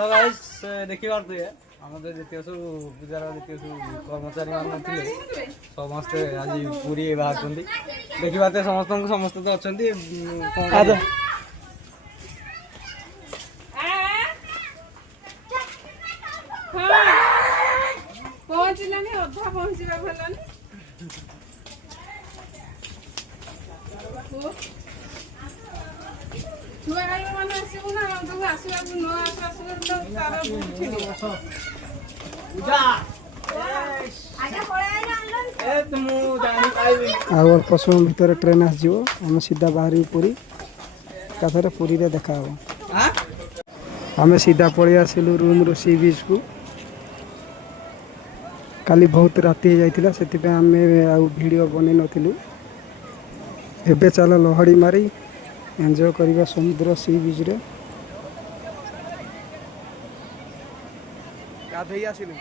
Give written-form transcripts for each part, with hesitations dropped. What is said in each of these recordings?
Hello guys देखि पारथि আমাদের যেতে সব পূজার যেতে সব কর্মচারী মান ଥିଲେ ସମସ୍ତେ ଆଜି ପୁରୀ ବାହାରୁଛନ୍ତି ଦେଖିବାতে ସମସ୍ତଙ୍କୁ ସମସ୍ତେ ତ ଅଛନ୍ତି ଆଚ୍ଛା ପହଞ୍ଚିଲାନି ଅଧା ପହଞ୍ଚିବା ଭଲନି ଛୁଆ ମାନେ ଆସିବୁ ନା ତାଙ୍କୁ ଆସିବାକୁ ନ ଆସିବାକୁ ତାର अल्प समय भितर ट्रेन आसो आम सीधा बाहर पूरी एकाथर पूरी रे देखा आम सीधा पलि आसिलु रूम रू सी बीच को काली बहुत राति जाइतिला से आम वीडियो बनै नथिलु एबे चल लहड़ी मारी एंजॉय करबा समुद्र सी बीच रे गाधई आसिलु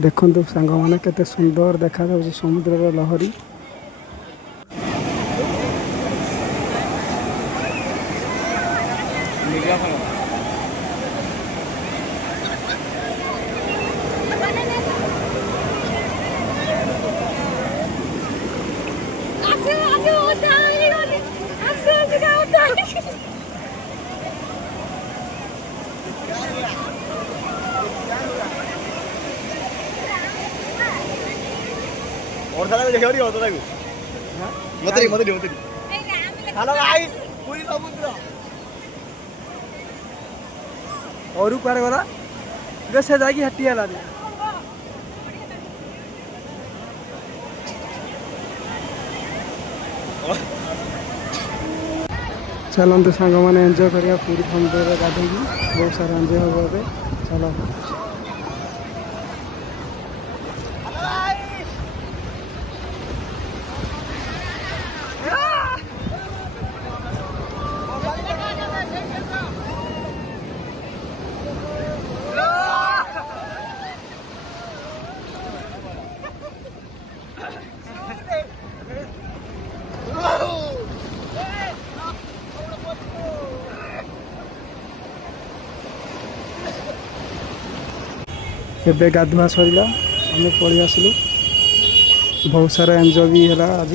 देखो सांग मैंने केते सुंदर देखा समुद्र लहरी और साला देखियो रे होतो ताकू मते हेलो गाइस पूरी समुद्र और ऊपर गला वैसे जागी हटिया ला चलते सांग मैंने एंजॉय करिया पूरी समुद्र गाधे बहुत सारा एंजॉय हम ए चलो एबे गाधुआ सरला आम पलि आसलु बहुत सारा एंजॉय भी है आज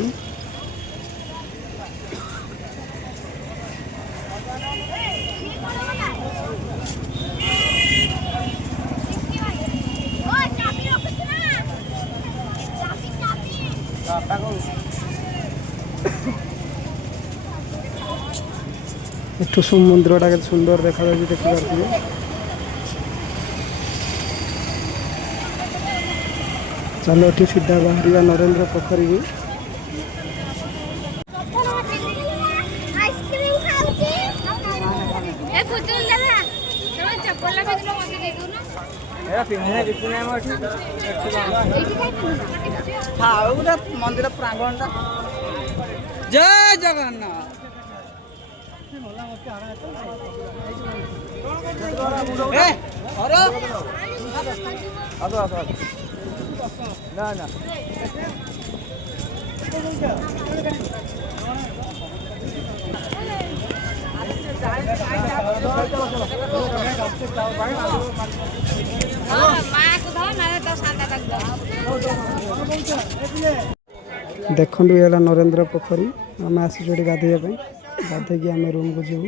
एठू समुद्रटा के सुंदर देखा देखी पारे चलो ये सीधा बाहर नरेंद्र पोखरी की मंदिर प्रांगण जय जगन्नाथ ना ना देखु है नरेंद्र पोखरी आम आसी गाधे गाधे आम रूम को जीव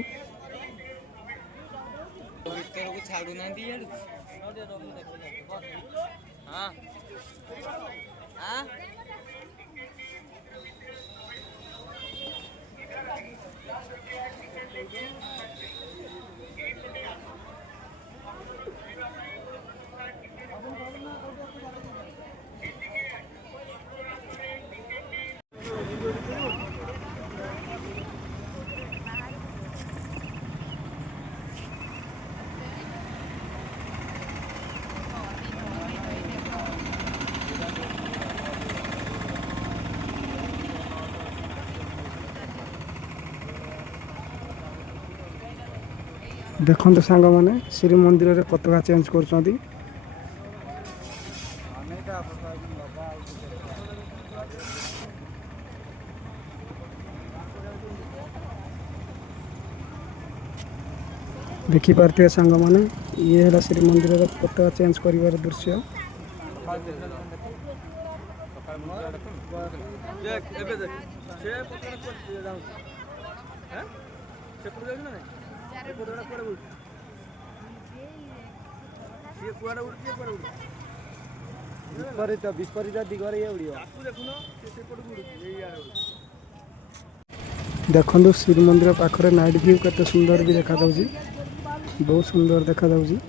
देखते सांग मैंने श्री मंदिर में पताका चेंज कर देखिपे सांग मैंने ये है श्रीमंदिर पता चेंज कर दृश्य। विपरीत दिगरे देखो श्रीमंदिर पाखरे नाइट व्यू केते सुंदर भी देखा जाउजी, बहुत सुंदर देखा जाउजी।